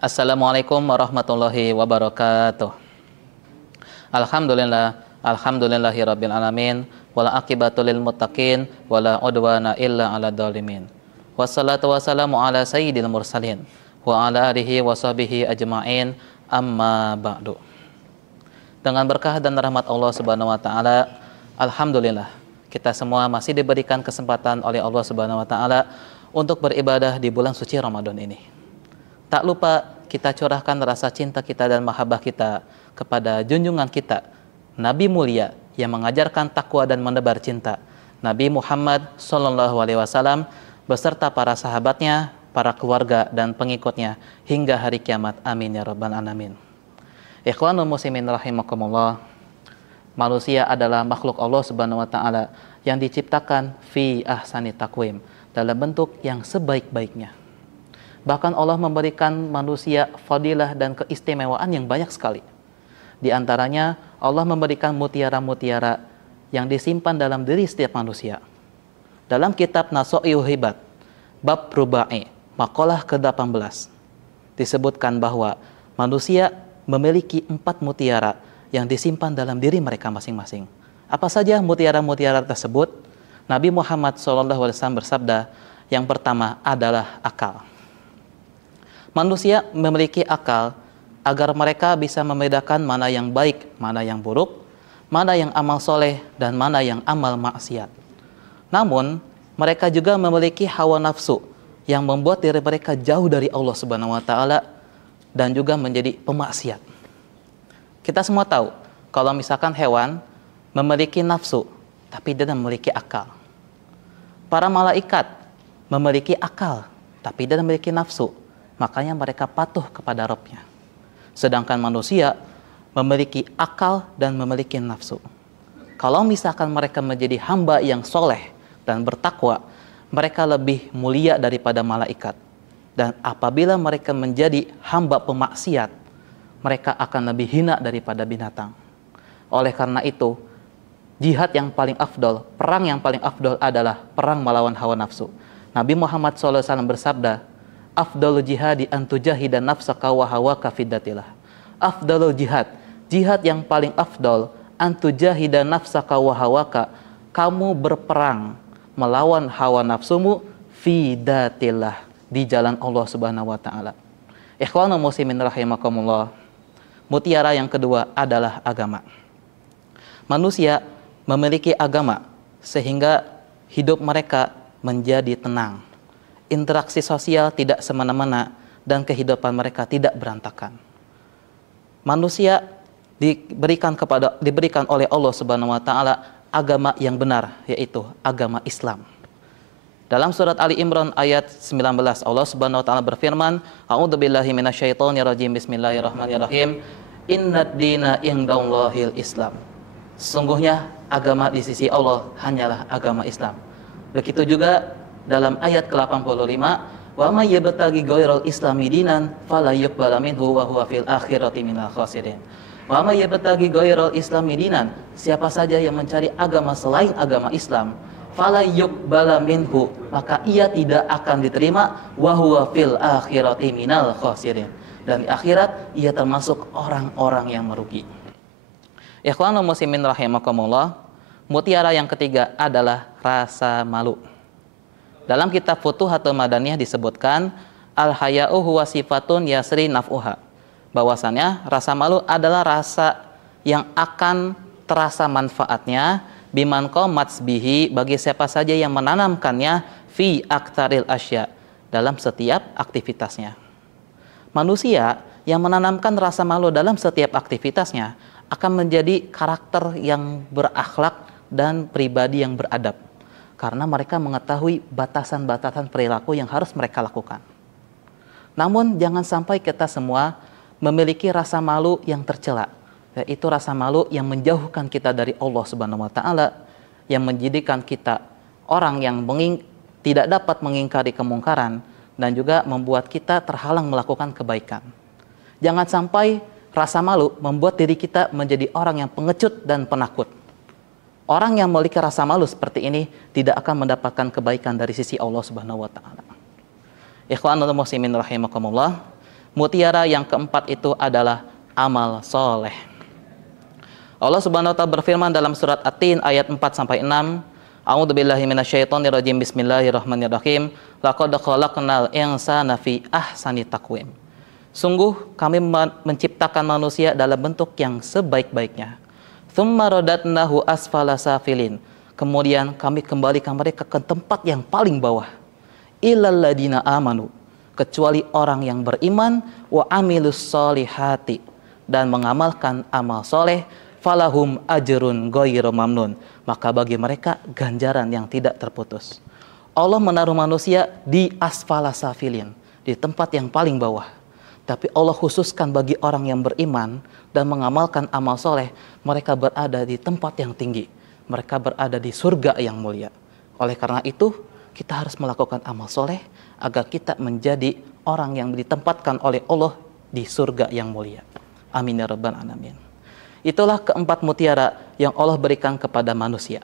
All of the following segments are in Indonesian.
Assalamualaikum warahmatullahi wabarakatuh. Alhamdulillahirabbil alamin wala aqibatu lil muttaqin wala udwana illa 'alal dzalimin. Wassalatu wassalamu ala sayyidil mursalin wa ala alihi washabihi ajmain, amma ba'du. Dengan berkah dan rahmat Allah Subhanahu wa taala, alhamdulillah kita semua masih diberikan kesempatan oleh Allah Subhanahu wa taala untuk beribadah di bulan suci Ramadan ini. Tak lupa kita curahkan rasa cinta kita dan mahabbah kita kepada junjungan kita, Nabi mulia yang mengajarkan takwa dan menebar cinta, Nabi Muhammad SAW beserta para sahabatnya, para keluarga dan pengikutnya hingga hari kiamat. Amin ya rabbal alamin. Ikhwanul muslimin rahimakumullah. Manusia adalah makhluk Allah Subhanahu wa taala yang diciptakan fi ahsani taqwim, dalam bentuk yang sebaik-baiknya. Bahkan Allah memberikan manusia fadilah dan keistimewaan yang banyak sekali. Di antaranya Allah memberikan mutiara-mutiara yang disimpan dalam diri setiap manusia. Dalam kitab Naso'iyul Hibat, bab Rubai, makalah ke-18, disebutkan bahwa manusia memiliki 4 mutiara yang disimpan dalam diri mereka masing-masing. Apa saja mutiara-mutiara tersebut? Nabi Muhammad SAW bersabda, yang pertama adalah akal. Manusia memiliki akal agar mereka bisa membedakan mana yang baik, mana yang buruk, mana yang amal soleh, dan mana yang amal maksiat. Namun, mereka juga memiliki hawa nafsu yang membuat diri mereka jauh dari Allah Subhanahu wa taala dan juga menjadi pemaksiat. Kita semua tahu, kalau misalkan hewan memiliki nafsu, tapi dia memiliki akal. Para malaikat memiliki akal, tapi dia memiliki nafsu. Makanya mereka patuh kepada Rabb-nya. Sedangkan manusia memiliki akal dan memiliki nafsu. Kalau misalkan mereka menjadi hamba yang soleh dan bertakwa, mereka lebih mulia daripada malaikat. Dan apabila mereka menjadi hamba pemaksiat, mereka akan lebih hina daripada binatang. Oleh karena itu, jihad yang paling afdol, perang yang paling afdol adalah perang melawan hawa nafsu. Nabi Muhammad SAW bersabda, afdalul jihadi antujahidan nafsaka wa hawaka fiddatillah. Afdalul jihad, jihad yang paling afdal, antujahidan nafsaka wa hawaka, kamu berperang melawan hawa nafsumu fiddatillah, di jalan Allah Subhanahu wa taala. Ikhwanul muslimin rahimakumullah. Mutiara yang kedua adalah agama. Manusia memiliki agama sehingga hidup mereka menjadi tenang. Interaksi sosial tidak semena-mena dan kehidupan mereka tidak berantakan. Manusia diberikan oleh Allah Subhanahu wa taala agama yang benar, yaitu agama Islam. Dalam surat Ali Imran ayat 19, Allah Subhanahu wa taala berfirman, A'udzubillahi minasyaitonirrajim, bismillahirrahmanirrahim. Innad dina indallahil Islam. Sesungguhnya agama di sisi Allah hanyalah agama Islam. Begitu juga dalam ayat ke-85, wa may yabtaghi ghairal islami dinan fala yuqbala minhu wa huwa fil akhirati minal khasirin. Wa may yabtaghi ghairal islami dinan, siapa saja yang mencari agama selain agama Islam, fala yuqbala minhu, maka ia tidak akan diterima, wa huwa fil akhirati minal khasirin, dan di akhirat ia termasuk orang-orang yang merugi. Ikhwanul muslimin rahimakumullah. Mutiara yang ketiga adalah rasa malu. Dalam kitab Futuhatul Madaniyah disebutkan, al-haya'u huwa sifatun yasri naf'uha, bahwasannya rasa malu adalah rasa yang akan terasa manfaatnya biman qamats bihi, bagi siapa saja yang menanamkannya fi aktaril asya, dalam setiap aktivitasnya. Manusia yang menanamkan rasa malu dalam setiap aktivitasnya akan menjadi karakter yang berakhlak dan pribadi yang beradab, karena mereka mengetahui batasan-batasan perilaku yang harus mereka lakukan. Namun jangan sampai kita semua memiliki rasa malu yang tercela, yaitu rasa malu yang menjauhkan kita dari Allah Subhanahu wa taala, yang menjadikan kita orang yang tidak dapat mengingkari kemungkaran dan juga membuat kita terhalang melakukan kebaikan. Jangan sampai rasa malu membuat diri kita menjadi orang yang pengecut dan penakut. Orang yang memiliki rasa malu seperti ini tidak akan mendapatkan kebaikan dari sisi Allah Subhanahu wa taala. Ikhwanul muslimin rahimakumullah. Mutiara yang keempat itu adalah amal soleh. Allah Subhanahu wa taala berfirman dalam surat At-Tin ayat 4 sampai 6, A'udzubillahi minasyaitonirrajim. Bismillahirrahmanirrahim. Laqad khalaqnal insana fi ahsani taqwim. Sungguh kami menciptakan manusia dalam bentuk yang sebaik-baiknya. Tsumma radatnahu asfala safilin. Kemudian kami kembalikan mereka ke tempat yang paling bawah. Illal ladina amanu, kecuali orang yang beriman, wa amilus solihati, dan mengamalkan amal soleh, falahum ajrun ghairu mamnun, maka bagi mereka ganjaran yang tidak terputus. Allah menaruh manusia di asfala safilin, di tempat yang paling bawah. Tapi Allah khususkan bagi orang yang beriman dan mengamalkan amal soleh, mereka berada di tempat yang tinggi. Mereka berada di surga yang mulia. Oleh karena itu, kita harus melakukan amal soleh agar kita menjadi orang yang ditempatkan oleh Allah di surga yang mulia. Amin ya rabbal alamin. Itulah keempat mutiara yang Allah berikan kepada manusia.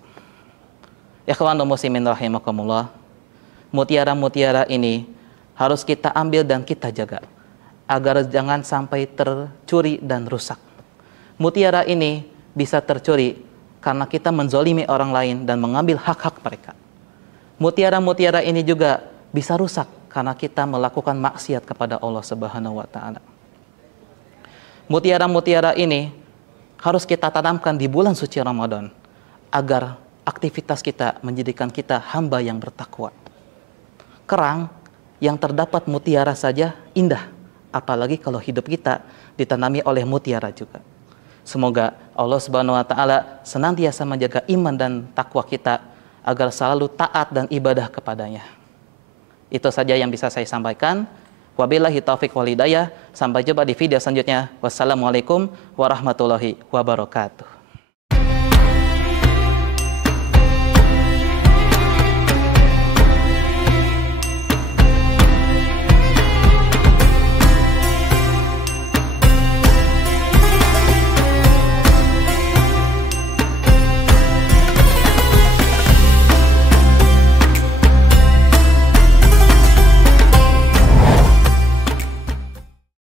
Ikhwanul muslimin rahimakumullah. Mutiara-mutiara ini harus kita ambil dan kita jaga agar jangan sampai tercuri dan rusak. Mutiara ini bisa tercuri karena kita menzolimi orang lain dan mengambil hak-hak mereka. Mutiara-mutiara ini juga bisa rusak karena kita melakukan maksiat kepada Allah Subhanahu wa taala. Mutiara-mutiara ini harus kita tanamkan di bulan suci Ramadan agar aktivitas kita menjadikan kita hamba yang bertakwa. Kerang yang terdapat mutiara saja indah, apalagi kalau hidup kita ditanami oleh mutiara juga. Semoga Allah Subhanahu wa taala senantiasa menjaga iman dan takwa kita agar selalu taat dan ibadah kepadanya. Itu saja yang bisa saya sampaikan. Wabillahi taufiq wal hidayah. Sampai jumpa di video selanjutnya. Wassalamualaikum warahmatullahi wabarakatuh.